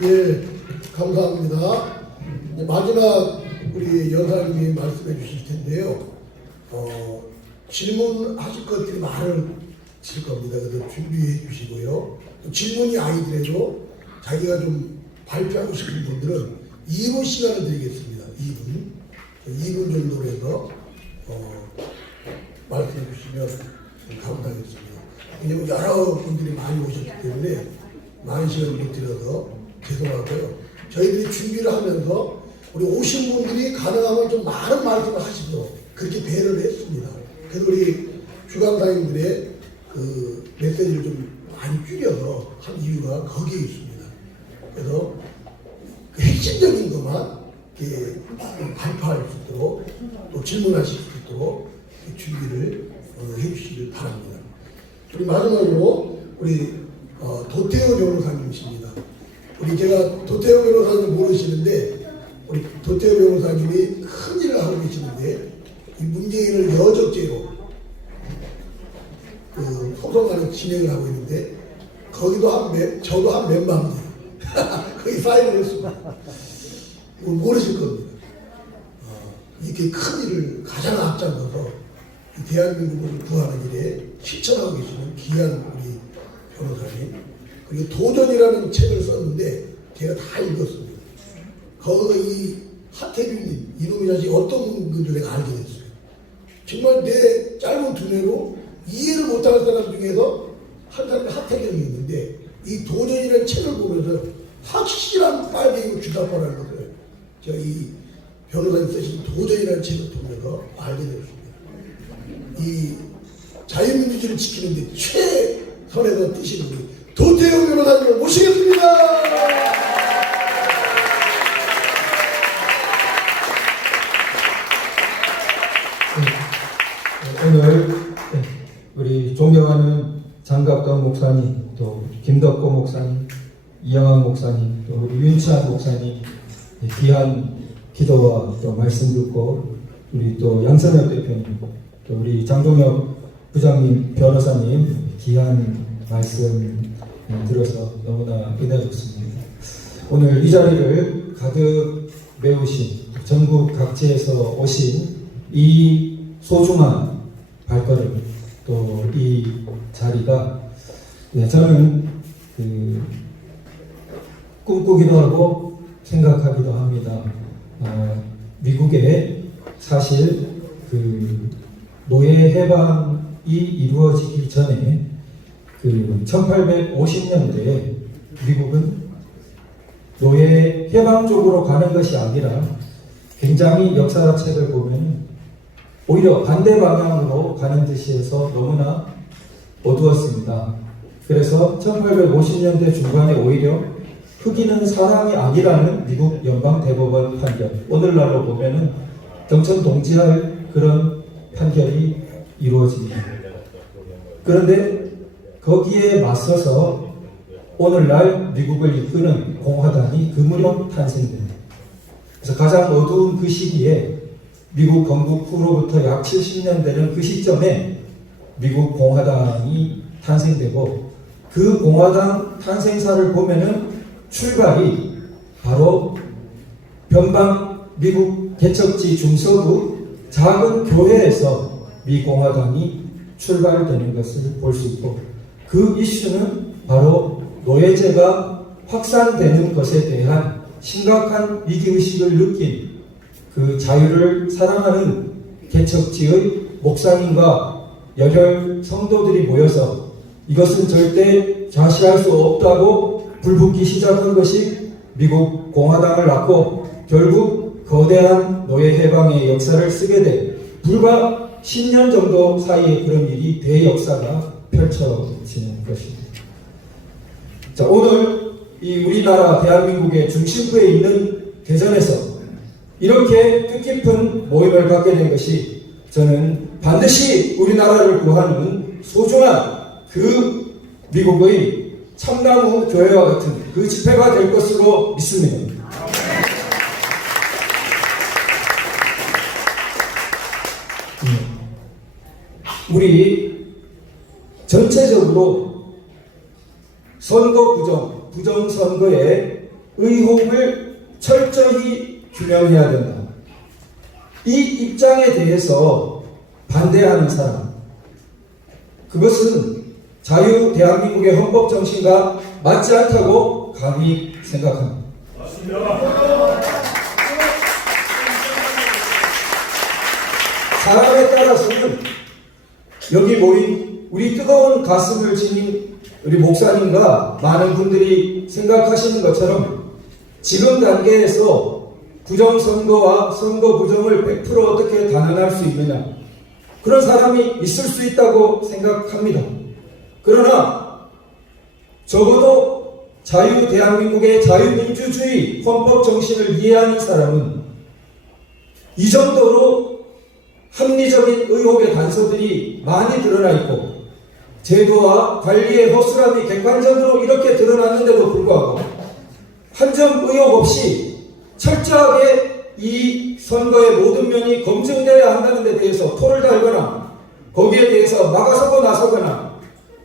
예, 감사합니다. 마지막 우리 여사님이 말씀해 주실 텐데요. 질문하실 것들이 많으실 겁니다. 그래서 준비해 주시고요. 질문이 아니더라도 자기가 좀 발표하고 싶은 분들은 2분 시간을 드리겠습니다. 2분 정도로 해서 말씀해 주시면 감사하겠습니다. 왜냐면 여러 분들이 많이 오셨기 때문에 많은 시간을 못 드려서 죄송하고요. 저희들이 준비를 하면서 우리 오신 분들이 가능하면 좀 많은 말씀을 하시도록 그렇게 배려를 했습니다. 그래서 우리 주강사님들의 그 메시지를 좀 많이 줄여서 한 이유가 거기에 있습니다. 그래서 그 핵심적인 것만 이렇게 발표할 수 있도록 또 질문하실 수 있도록 준비를 해주시길 바랍니다. 우리 마지막으로 우리 도태호 변호사님이십니다. 우리 제가 도태호 변호사님 모르시는데 우리 도태호 변호사님이 큰 일을 하고 계시는데 이 문재인을 여적죄로 그 소송하는 진행을 하고 있는데 거기도 저도 한 몇만 개 거기 사인을 했습니다. 모르실 겁니다. 이렇게 큰 일을 가장 앞장서서 대한민국을 구하는 일에 실천하고 계시는 귀한 우리 변호사님, 그리고 도전이라는 책을 썼는데 제가 다 읽었습니다. 거기서 이 하태균님 이놈의 자식이 어떤 건지 내가 알게 됐어요. 정말 내 짧은 두뇌로 이해를 못하는 사람 중에서 한 사람이 하태균이 있는데 이 도전이라는 책을 보면서 확실한 빨갱이로 주답하라는 것을 제가 이 변호사님 쓰신 도전이라는 책을 통해서 알게 되었습니다. 이 자유민주주의를 지키는데 최선에서 뛰시는 우리 도태호 변호사님을 모시겠습니다. 오늘 우리 존경하는 장갑동 목사님, 또 김덕고 목사님, 이영환 목사님, 또 우리 윤치환 목사님 귀한 기도와 또 말씀 듣고 우리 또 양선혁 대표님, 또 우리 장종혁 부장님, 변호사님 귀한 말씀 들어서 너무나 은혜롭습니다. 오늘 이 자리를 가득 메우신 전국 각지에서 오신 이 소중한 발걸음, 또 이 자리가 저는 꿈꾸기도 하고 생각하기도 합니다. 미국에 사실 노예 해방이 이루어지기 전에 1850년대에 미국은 노예 해방 쪽으로 가는 것이 아니라 굉장히 역사책을 보면 오히려 반대 방향으로 가는 듯이 해서 너무나 어두웠습니다. 그래서 1850년대 중반에 오히려 흑인은 사람이 아니라는 미국 연방대법원 판결, 오늘날로 보면은 경천 동지할 그런 판결이 이루어집니다. 그런데 거기에 맞서서 오늘날 미국을 이끄는 공화당이 그 무렵 탄생됩니다. 그래서 가장 어두운 그 시기에 미국 건국 후로부터 약 70년 되는 그 시점에 미국 공화당이 탄생되고 그 공화당 탄생사를 보면은 출발이 바로 변방 미국 개척지 중서부 작은 교회에서 미 공화당이 출발되는 것을 볼 수 있고 그 이슈는 바로 노예제가 확산되는 것에 대한 심각한 위기의식을 느낀 그 자유를 사랑하는 개척지의 목사님과 열혈 성도들이 모여서 이것은 절대 좌시할 수 없다고 불붙기 시작한 것이 미국 공화당을 낳고 결국 거대한 노예 해방의 역사를 쓰게 돼 불과 10년 정도 사이에 그런 일이 대역사가 펼쳐지는 것입니다. 자, 오늘 이 우리나라 대한민국의 중심부에 있는 대전에서 이렇게 뜻깊은 모임을 갖게 된 것이 저는 반드시 우리나라를 구하는 소중한 그 미국의 참나무 교회와 같은 그 집회가 될 것으로 믿습니다. 우리 전체적으로 선거 부정선거에 의혹을 철저히 규명해야 된다. 이 입장에 대해서 반대하는 사람, 그것은 자유 대한민국의 헌법 정신과 맞지 않다고 감히 생각합니다. 사람에 따라서는 여기 모인 우리 뜨거운 가슴을 지닌 우리 목사님과 많은 분들이 생각하시는 것처럼 지금 단계에서 부정선거와 선거 부정을 100% 어떻게 단언할 수 있느냐, 그런 사람이 있을 수 있다고 생각합니다. 그러나 적어도 대한민국의 자유민주주의 헌법 정신을 이해하는 사람은 이 정도로 합리적인 의혹의 단서들이 많이 드러나 있고 제도와 관리의 허술함이 객관적으로 이렇게 드러났는데도 불구하고 한 점 의혹 없이 철저하게 이 선거의 모든 면이 검증되어야 한다는 데 대해서 토를 달거나 거기에 대해서 막아서고 나서거나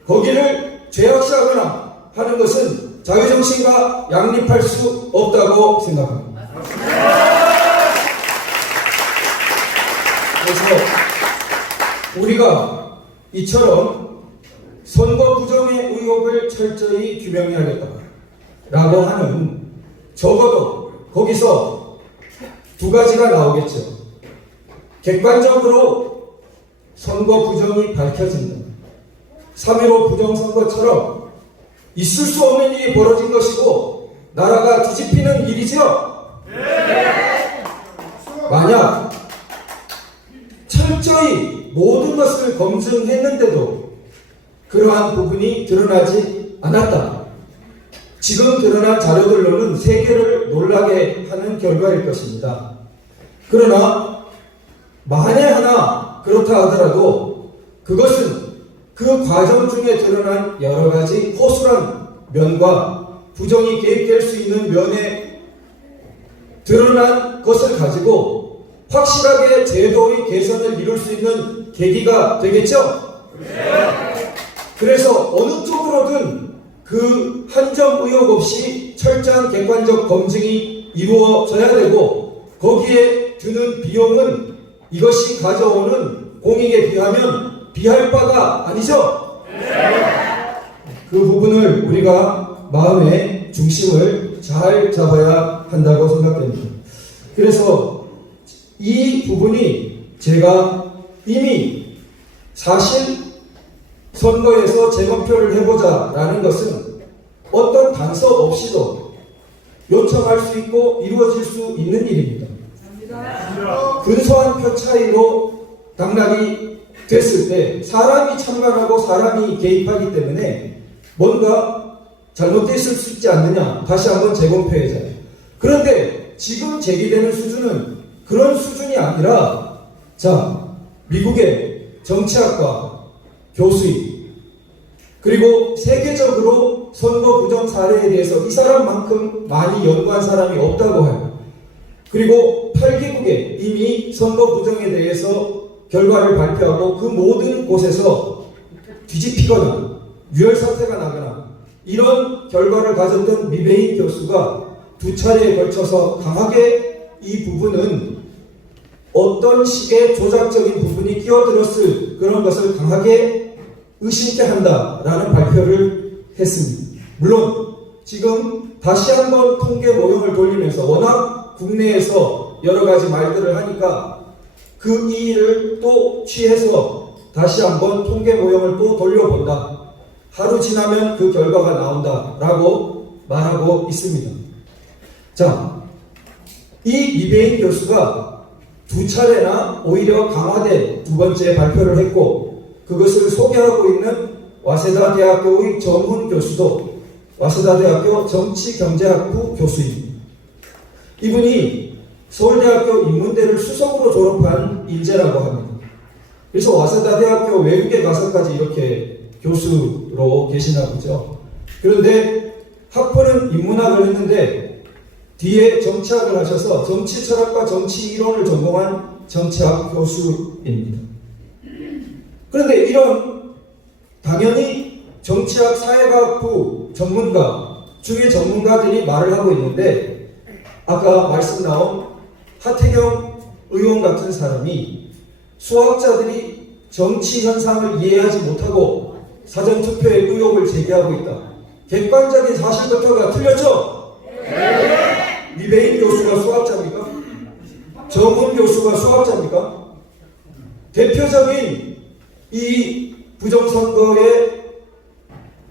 거기를 죄악시하거나 하는 것은 자유정신과 양립할 수 없다고 생각합니다. 그래서 우리가 이처럼 선거 부정의 의혹을 철저히 규명해야겠다라고 하는, 적어도 거기서 두 가지가 나오겠죠. 객관적으로 선거 부정이 밝혀진다. 3.15 부정선거처럼 있을 수 없는 일이 벌어진 것이고 나라가 뒤집히는 일이죠. 만약 철저히 모든 것을 검증했는데도 그러한 부분이 드러나지 않았다. 지금 드러난 자료들로는 세계를 놀라게 하는 결과일 것입니다. 그러나 만에 하나 그렇다 하더라도 그것은 그 과정 중에 드러난 여러 가지 허술한 면과 부정이 개입될 수 있는 면에 드러난 것을 가지고 확실하게 제도의 개선을 이룰 수 있는 계기가 되겠죠? 그래서 어느 쪽으로든 그 한 점 의혹 없이 철저한 객관적 검증이 이루어져야 되고 거기에 드는 비용은 이것이 가져오는 공익에 비하면 비할 바가 아니죠? 그 부분을 우리가 마음의 중심을 잘 잡아야 한다고 생각됩니다. 그래서 이 부분이 제가 이미 사실 선거에서 재검표를 해보자 라는 것은 어떤 단서 없이도 요청할 수 있고 이루어질 수 있는 일입니다. 근소한 표 차이로 당락이 됐을 때 사람이 참관하고 사람이 개입하기 때문에 뭔가 잘못됐을 수 있지 않느냐, 다시 한번 재검표해자. 그런데 지금 제기되는 수준은 그런 수준이 아니라, 자, 미국의 정치학과 교수인, 그리고 세계적으로 선거 부정 사례에 대해서 이 사람만큼 많이 연구한 사람이 없다고 해요. 그리고 8개국에 이미 선거 부정에 대해서 결과를 발표하고 그 모든 곳에서 뒤집히거나 유혈 사태가 나거나 이런 결과를 가졌던 미베인 교수가 두 차례에 걸쳐서 강하게 이 부분은 어떤 식의 조작적인 부분이 끼어들었을 그런 것을 강하게 의심케 한다라는 발표를 했습니다. 물론 지금 다시 한번 통계 모형을 돌리면서 워낙 국내에서 여러 가지 말들을 하니까 그 이의를 또 취해서 다시 한번 통계 모형을 또 돌려본다. 하루 지나면 그 결과가 나온다라고 말하고 있습니다. 자, 이 미베인 교수가 두 차례나 오히려 강화된 두 번째 발표를 했고 그것을 소개하고 있는 와세다 대학교의 전문 교수도 와세다 대학교 정치경제학부 교수입니다. 이분이 서울대학교 인문대를 수석으로 졸업한 인재라고 합니다. 그래서 와세다 대학교 외국에 가서까지 이렇게 교수로 계시나 보죠. 그런데 학부는 인문학을 했는데 뒤에 정치학을 하셔서 정치 철학과 정치 이론을 전공한 정치학 교수입니다. 그런데 이런 당연히 정치학 사회과학부 전문가 중에 전문가들이 말을 하고 있는데, 아까 말씀 나온 하태경 의원 같은 사람이 수학자들이 정치 현상을 이해하지 못하고 사전투표에 의혹을 제기하고 있다. 객관적인 사실부터가 틀렸죠? 네. 리베인 교수가 수학자입니까? 정훈 교수가 수학자입니까? 대표적인 이 부정선거의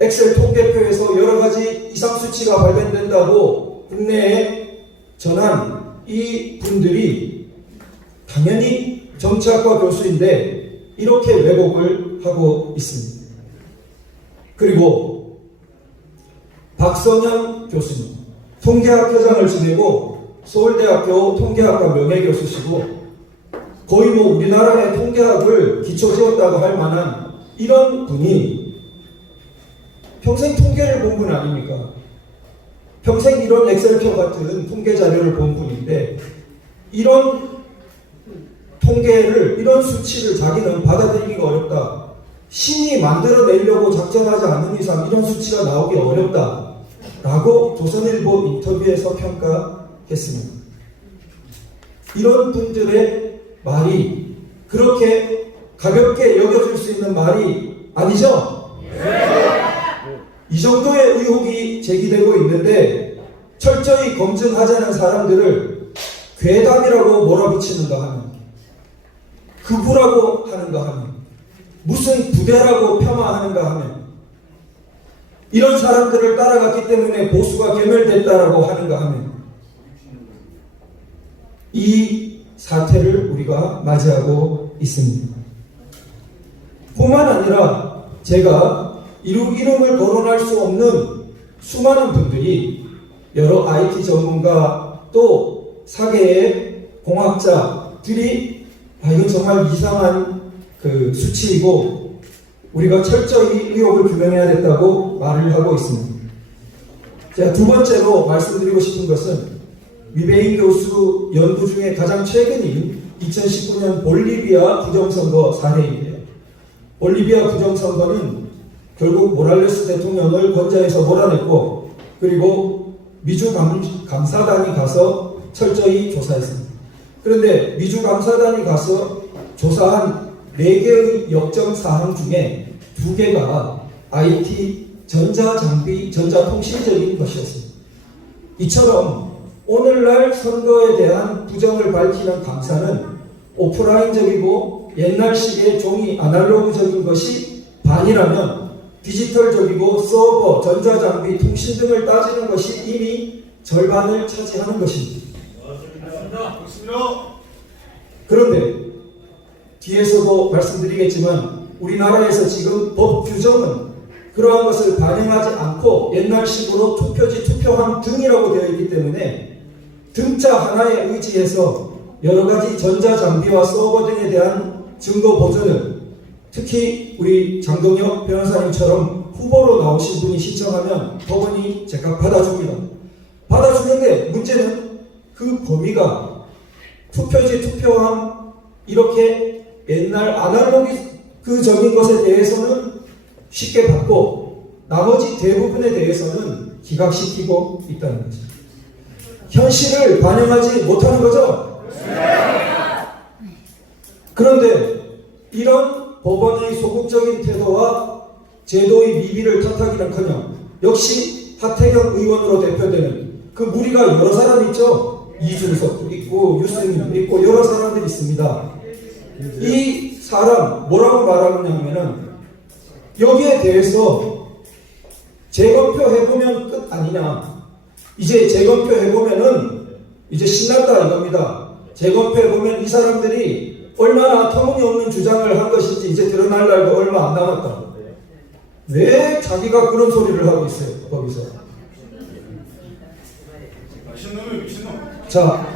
엑셀 통계표에서 여러 가지 이상 수치가 발견된다고 국내에 전한 이 분들이 당연히 정치학과 교수인데 이렇게 왜곡을 하고 있습니다. 그리고 박선영 교수님, 통계학회장을 지내고 서울대학교 통계학과 명예교수시고 거의 뭐 우리나라의 통계학을 기초 세웠다고 할 만한 이런 분이 평생 통계를 본 분 아닙니까? 평생 이런 엑셀표 같은 통계 자료를 본 분인데 이런 통계를, 이런 수치를 자기는 받아들이기가 어렵다. 신이 만들어내려고 작정하지 않는 이상 이런 수치가 나오기 어렵다. 라고 조선일보 인터뷰에서 평가했습니다. 이런 분들의 말이 그렇게 가볍게 여겨질 수 있는 말이 아니죠? 이 정도의 의혹이 제기되고 있는데 철저히 검증하자는 사람들을 괴담이라고 몰아붙이는가 하면, 극우라고 하는가 하면, 무슨 부대라고 폄하하는가 하면, 이런 사람들을 따라갔기 때문에 보수가 괴멸됐다라고 하는가 하면, 이 사태를 우리가 맞이하고 있습니다. 뿐만 아니라 제가 이름을 거론할 수 없는 수많은 분들이, 여러 IT 전문가 또 사계의 공학자들이 이건 정말 이상한 그 수치이고 우리가 철저히 의혹을 규명해야겠다고 말을 하고 있습니다. 제가 두 번째로 말씀드리고 싶은 것은 위베인 교수 연구 중에 가장 최근인 2019년 볼리비아 부정선거 사례인데요. 볼리비아 부정선거는 결국 모랄레스 대통령을 권좌에서 몰아냈고, 그리고 미주 감사단이 가서 철저히 조사했습니다. 그런데 미주 감사단이 가서 조사한 4개의 역정 사항 중에 2개가 IT, 전자장비, 전자통신적인 것이었습니다. 이처럼 오늘날 선거에 대한 부정을 밝히는 감사는 오프라인적이고 옛날식의 종이 아날로그적인 것이 반이라면 디지털적이고 서버, 전자장비, 통신 등을 따지는 것이 이미 절반을 차지하는 것입니다. 그런데 뒤에서도 말씀드리겠지만 우리나라에서 지금 법 규정은 그러한 것을 반영하지 않고 옛날식으로 투표지, 투표함 등이라고 되어 있기 때문에 등자 하나에 의지해서 여러 가지 전자장비와 서버 등에 대한 증거 보존을, 특히 우리 장동혁 변호사님처럼 후보로 나오신 분이 신청하면 법원이 제가 받아줍니다. 받아주는데 문제는 그 범위가 투표지, 투표함 이렇게 옛날 아날로그적인 것에 대해서는 쉽게 받고 나머지 대부분에 대해서는 기각시키고 있다는 거죠. 현실을 반영하지 못하는 거죠. 그런데 이런 법원의 소극적인 태도와 제도의 미비를 탓하기는커녕 역시 하태경 의원으로 대표되는 그 무리가 여러 사람 있죠. 이준석도 있고 유승민도 있고 여러 사람들이 있습니다. 이 사람 뭐라고 말하느냐면은 여기에 대해서 재검표 해보면 끝 아니냐. 이제 재검표 해보면은 이제 신났다 이겁니다. 재검표 해보면 이 사람들이 얼마나 터무니없는 주장을 한 것인지 이제 드러날 날도 얼마 안 남았다. 왜 자기가 그런 소리를 하고 있어요, 거기서? 자,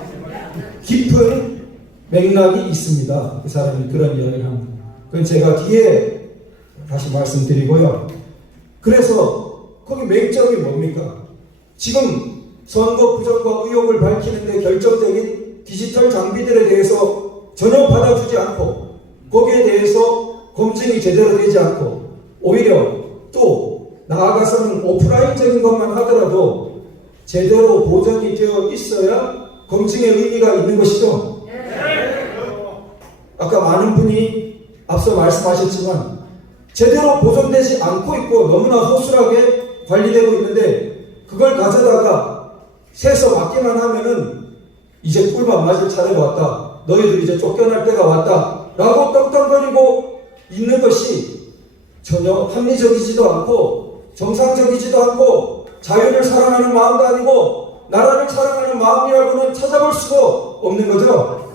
깊은 맥락이 있습니다. 그 사람이 그런 이야기를 합니다. 그건 제가 뒤에 다시 말씀드리고요. 그래서 거기 맹점이 뭡니까? 지금 선거 부정과 의혹을 밝히는데 결정적인 디지털 장비들에 대해서 전혀 받아주지 않고 거기에 대해서 검증이 제대로 되지 않고 오히려 또 나아가서는 오프라인적인 것만 하더라도 제대로 보존이 되어 있어야 검증의 의미가 있는 것이죠. 아까 많은 분이 앞서 말씀하셨지만 제대로 보존되지 않고 있고 너무나 허술하게 관리되고 있는데 그걸 가져다가 세서 맡기만 하면은 이제 꿀밤 맞을 차례가 왔다. 너희들 이제 쫓겨날 때가 왔다. 라고 떡떡거리고 있는 것이 전혀 합리적이지도 않고 정상적이지도 않고 자유를 사랑하는 마음도 아니고 나라를 사랑하는 마음이라고는 찾아볼 수가 없는 거죠.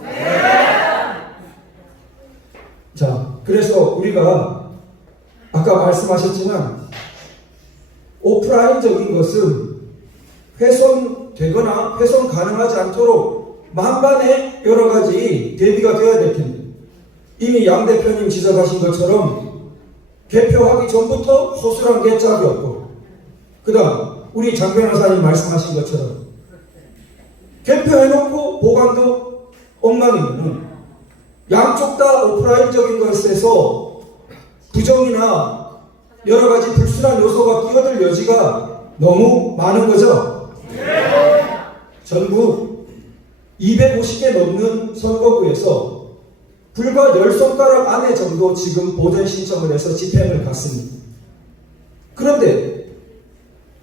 자, 그래서 우리가 아까 말씀하셨지만 오프라인적인 것은 훼손되거나 훼손 가능하지 않도록 만반의 여러 가지 대비가 되어야 될 텐데 이미 양 대표님 지적하신 것처럼 개표하기 전부터 허술한 게 짝이 없고 그 다음 우리 장 변호사님 말씀하신 것처럼 개표해놓고 보관도 엉망이면 양쪽 다 오프라인적인 것에서 부정이나 여러 가지 불순한 요소가 끼어들 여지가 너무 많은 거죠. 전국 250개 넘는 선거구에서 불과 10손가락 안에 정도 지금 보전 신청을 해서 집행을 갔습니다. 그런데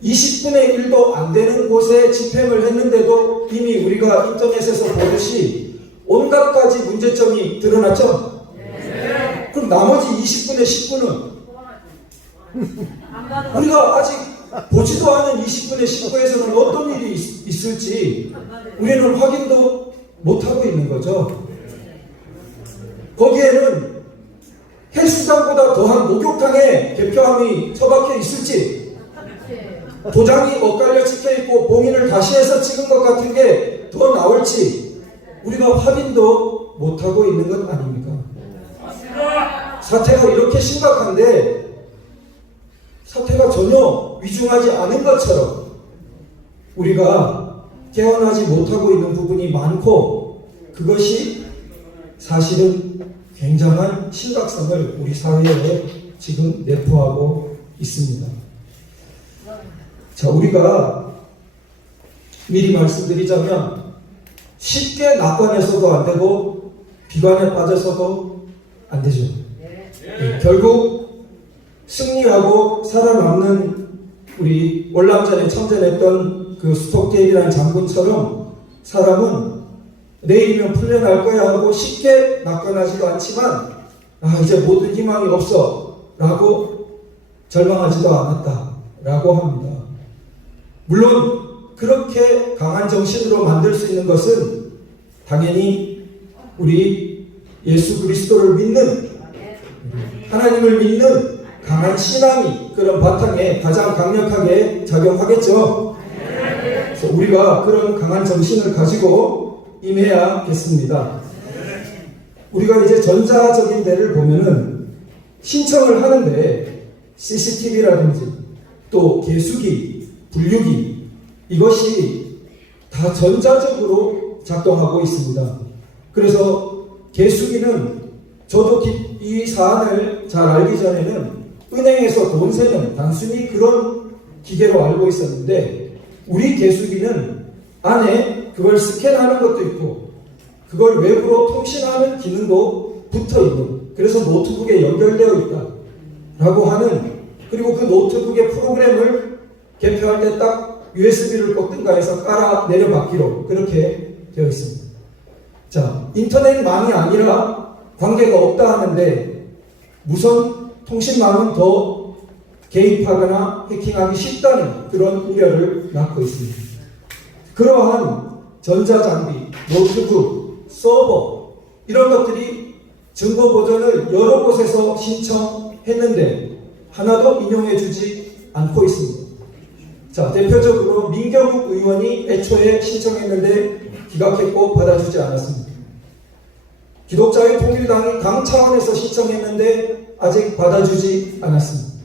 20분의 1도 안 되는 곳에 집행을 했는데도 이미 우리가 인터넷에서 보듯이 온갖 가지 문제점이 드러났죠? 그럼 나머지 20분의 10분은 우리가 아직 보지도 않은 20분의 19에서는 어떤 일이 있을지 우리는 확인도 못하고 있는 거죠. 거기에는 헬스장보다 더한 목욕탕에 개표함이 처박혀 있을지 도장이 엇갈려 찍혀있고 봉인을 다시 해서 찍은 것 같은 게 더 나올지 우리가 확인도 못하고 있는 것 아닙니까? 사태가 이렇게 심각한데 사태가 전혀 위중하지 않은 것처럼 우리가 깨어나지 못하고 있는 부분이 많고 그것이 사실은 굉장한 심각성을 우리 사회에 지금 내포하고 있습니다. 자, 우리가 미리 말씀드리자면 쉽게 낙관해서도 안 되고 비관에 빠져서도 안 되죠. 결국 승리하고 살아남는 우리 월남전에 참전했던 그 스톡데일이라는 장군처럼 사람은 내일이면 풀려날 거야 하고 쉽게 낙관하지도 않지만 이제 모든 희망이 없어 라고 절망하지도 않았다 라고 합니다. 물론 그렇게 강한 정신으로 만들 수 있는 것은 당연히 우리 예수 그리스도를 믿는 하나님을 믿는 강한 신앙이 그런 바탕에 가장 강력하게 작용하겠죠. 그래서 우리가 그런 강한 정신을 가지고 임해야겠습니다. 우리가 이제 전자적인 데를 보면은 신청을 하는데 CCTV라든지 또 개수기, 분류기 이것이 다 전자적으로 작동하고 있습니다. 그래서 개수기는 저도 이 사안을 잘 알기 전에는 은행에서 돈 세는 단순히 그런 기계로 알고 있었는데 우리 개수기는 안에 그걸 스캔하는 것도 있고 그걸 외부로 통신하는 기능도 붙어 있는 그래서 노트북에 연결되어 있다 라고 하는 그리고 그 노트북의 프로그램을 개표할 때 딱 USB를 꽂든가 해서 깔아 내려받기로 그렇게 되어 있습니다. 자, 인터넷망이 아니라 관계가 없다 하는데 무선 통신망은 더 개입하거나 해킹하기 쉽다는 그런 우려를 낳고 있습니다. 그러한 전자장비, 노트북, 서버 이런 것들이 증거 보전을 여러 곳에서 신청했는데 하나도 인용해주지 않고 있습니다. 자, 대표적으로 민경욱 의원이 애초에 신청했는데 기각했고 받아주지 않았습니다. 기독자의 통일당이 당 차원에서 신청했는데 아직 받아주지 않았습니다.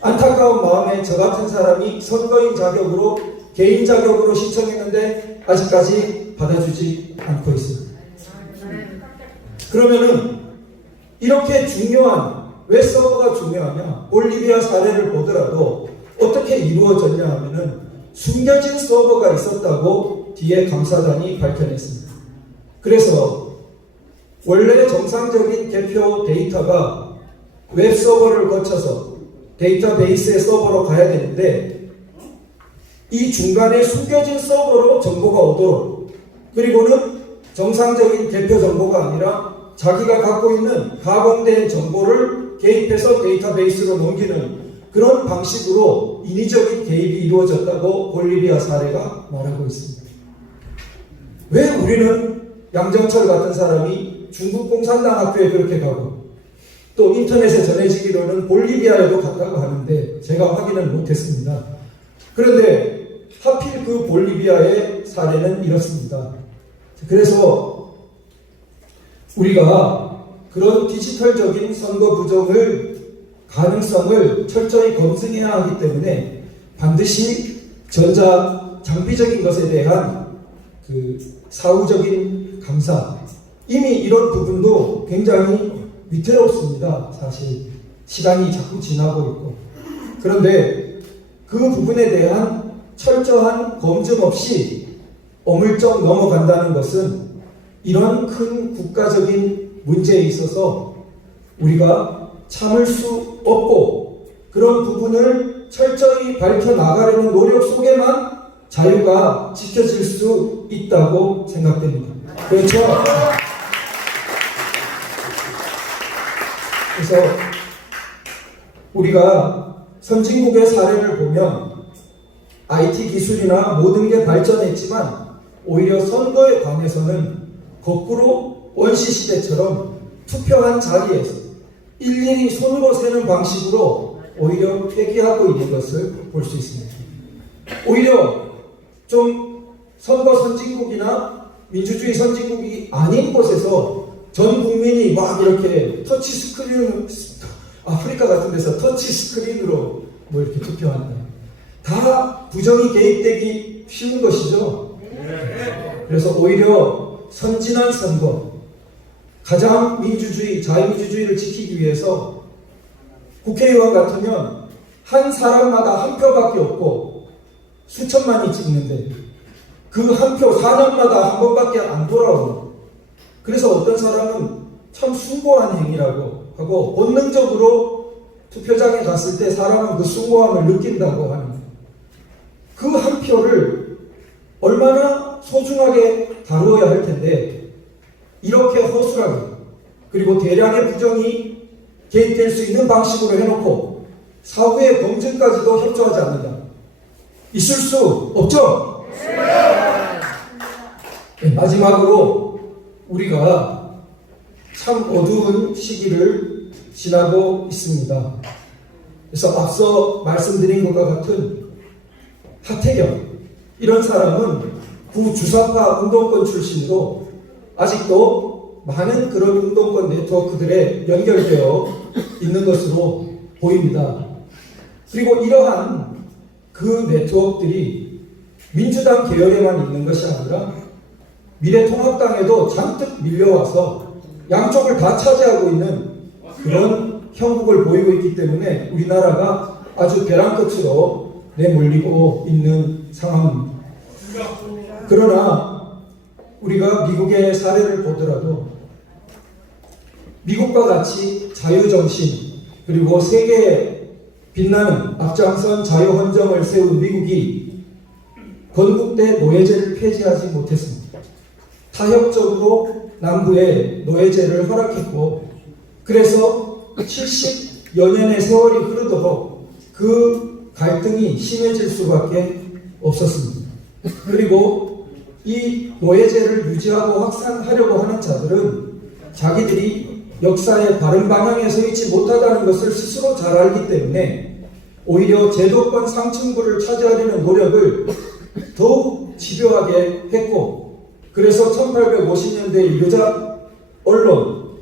안타까운 마음에 저 같은 사람이 선거인 자격으로 개인 자격으로 신청했는데 아직까지 받아주지 않고 있습니다. 그러면은 이렇게 중요한 왜 서버가 중요하냐? 볼리비아 사례를 보더라도 어떻게 이루어졌냐 하면은 숨겨진 서버가 있었다고 뒤에 감사단이 밝혀냈습니다. 그래서 원래 정상적인 개표 데이터가 웹 서버를 거쳐서 데이터베이스의 서버로 가야 되는데 이 중간에 숨겨진 서버로 정보가 오도록, 그리고는 정상적인 개표 정보가 아니라 자기가 갖고 있는 가공된 정보를 개입해서 데이터베이스로 넘기는 그런 방식으로 인위적인 개입이 이루어졌다고 볼리비아 사례가 말하고 있습니다. 왜 우리는 양정철 같은 사람이 중국 공산당 학교에 그렇게 가고 또 인터넷에 전해지기로는 볼리비아에도 갔다고 하는데 제가 확인을 못했습니다. 그런데 하필 그 볼리비아의 사례는 이렇습니다. 그래서 우리가 그런 디지털적인 선거 부정을 가능성을 철저히 검증해야 하기 때문에 반드시 전자 장비적인 것에 대한 그 사후적인 감사, 이미 이런 부분도 굉장히 위태롭습니다. 사실 시간이 자꾸 지나고 있고, 그런데 그 부분에 대한 철저한 검증 없이 어물쩍 넘어간다는 것은 이런 큰 국가적인 문제에 있어서 우리가 참을 수 없고, 그런 부분을 철저히 밝혀나가려는 노력 속에만 자유가 지켜질 수 있다고 생각됩니다. 그렇죠? 그래서 우리가 선진국의 사례를 보면 IT 기술이나 모든 게 발전했지만 오히려 선거에 관해서는 거꾸로 원시시대처럼 투표한 자리에서 일일이 손으로 세는 방식으로 오히려 폐기하고 있는 것을 볼 수 있습니다. 오히려 좀 선거 선진국이나 민주주의 선진국이 아닌 곳에서 전 국민이 막 이렇게 터치 스크린, 아프리카 같은 데서 터치 스크린으로 뭐 이렇게 투표한다. 다 부정이 개입되기 쉬운 것이죠. 그래서 오히려 선진한 선거, 가장 민주주의, 자유민주주의를 지키기 위해서 국회의원 같으면 한 사람마다 한 표밖에 없고 수천만이 찍는데 그 한 표 4년마다 한 번밖에 안 돌아오는, 그래서 어떤 사람은 참 숭고한 행위라고 하고 본능적으로 투표장에 갔을 때 사람은 그 숭고함을 느낀다고 하는, 그 한 표를 얼마나 소중하게 다루어야 할 텐데 이렇게 허술하게, 그리고 대량의 부정이 개입될 수 있는 방식으로 해놓고 사후의 검증까지도 협조하지 않는다. 있을 수 없죠? 네, 마지막으로 우리가 참 어두운 시기를 지나고 있습니다. 그래서 앞서 말씀드린 것과 같은 하태경, 이런 사람은 구주사파 운동권 출신으로 아직도 많은 그런 운동권 네트워크들에 연결되어 있는 것으로 보입니다. 그리고 이러한 그 네트워크들이 민주당 계열에만 있는 것이 아니라 미래통합당에도 잔뜩 밀려와서 양쪽을 다 차지하고 있는 그런 형국을 보이고 있기 때문에 우리나라가 아주 벼랑 끝으로 내몰리고 있는 상황입니다. 그러나 우리가 미국의 사례를 보더라도 미국과 같이 자유정신, 그리고 세계에 빛나는 앞장선 자유헌정을 세운 미국이 건국대 노예제를 폐지하지 못했습니다. 타협적으로 남부에 노예제를 허락했고, 그래서 70여 년의 세월이 흐르도록 그 갈등이 심해질 수밖에 없었습니다. 그리고 이 노예제를 유지하고 확산하려고 하는 자들은 자기들이 역사의 바른 방향에 서 있지 못하다는 것을 스스로 잘 알기 때문에 오히려 제도권 상층부를 차지하려는 노력을 더욱 집요하게 했고, 그래서 1850년대의 유자, 언론,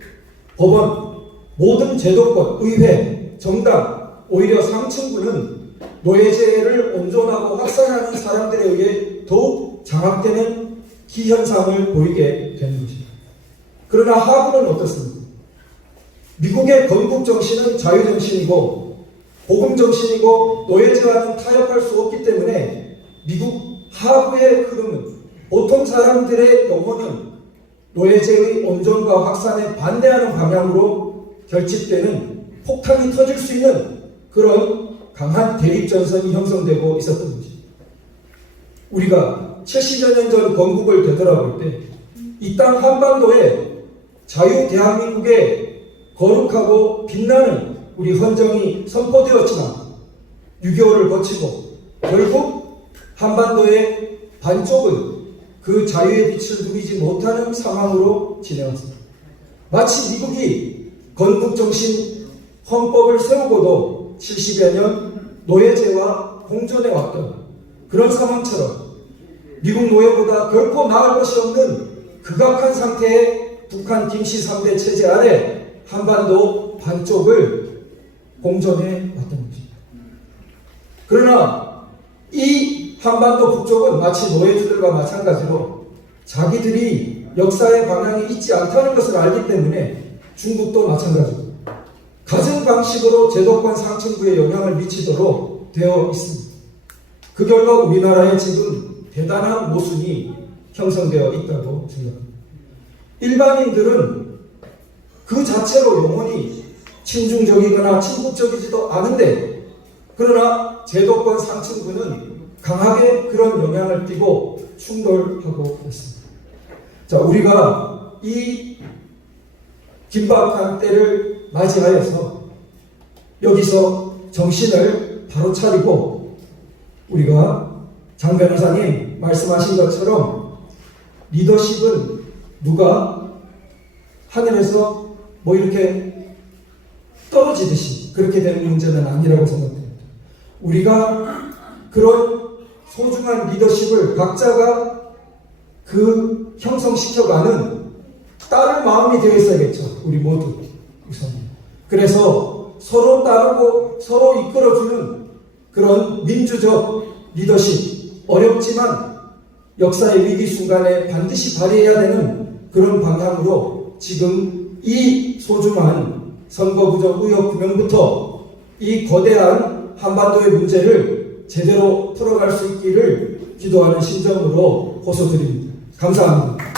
법원, 모든 제도권, 의회, 정당, 오히려 상층부는 노예제를 온전하고 확산하는 사람들에 의해 더욱 장악되는 기현상을 보이게 되는 것입니다. 그러나 하부는 어떻습니까? 미국의 건국 정신은 자유 정신이고 복음 정신이고 노예제와는 타협할 수 없기 때문에 미국 하부의 흐름은 보통 사람들의 영혼은 노예제의 온전과 확산에 반대하는 방향으로 결집되는 폭탄이 터질 수 있는 그런 강한 대립전선이 형성되고 있었던 것입니다. 우리가 70여 년 전 건국을 되돌아볼 때 이 땅 한반도에 자유 대한민국의 거룩하고 빛나는 우리 헌정이 선포되었지만 6.25를 거치고 결국 한반도의 반쪽은 그 자유의 빛을 누리지 못하는 상황으로 지내왔습니다. 마치 미국이 건국정신 헌법을 세우고도 70여 년 노예제와 공존해왔던 그런 상황처럼 미국 노예보다 결코 나을 것이 없는 극악한 상태의 북한 김씨 3대 체제 아래 한반도 반쪽을 공존해 왔던 것입니다. 그러나 이 한반도 북쪽은 마치 노예주들과 마찬가지로 자기들이 역사의 방향이 있지 않다는 것을 알기 때문에 중국도 마찬가지로 같은 방식으로 제도권 상층부에 영향을 미치도록 되어 있습니다. 그 결과 우리나라에 지금 대단한 모순이 형성되어 있다고 생각합니다. 일반인들은 그 자체로 영혼이 친중적이거나 친국적이지도 않은데 그러나 제도권 상층부는 강하게 그런 영향을 띠고 충돌하고 있습니다. 자, 우리가 이 긴박한 때를 맞이하여서 여기서 정신을 바로 차리고 우리가 장 변호사님 말씀하신 것처럼 리더십은 누가 하늘에서 뭐 이렇게 떨어지듯이 그렇게 되는 문제는 아니라고 생각됩니다. 우리가 그런 소중한 리더십을 각자가 그 형성시켜가는 따를 마음이 되어 있어야겠죠. 우리 모두 우선. 그래서 서로 따르고 서로 이끌어주는 그런 민주적 리더십, 어렵지만 역사의 위기 순간에 반드시 발휘해야 되는 그런 방향으로 지금 이 소중한 선거부정 의혹 규명부터 이 거대한 한반도의 문제를 제대로 풀어갈 수 있기를 기도하는 심정으로 호소드립니다. 감사합니다.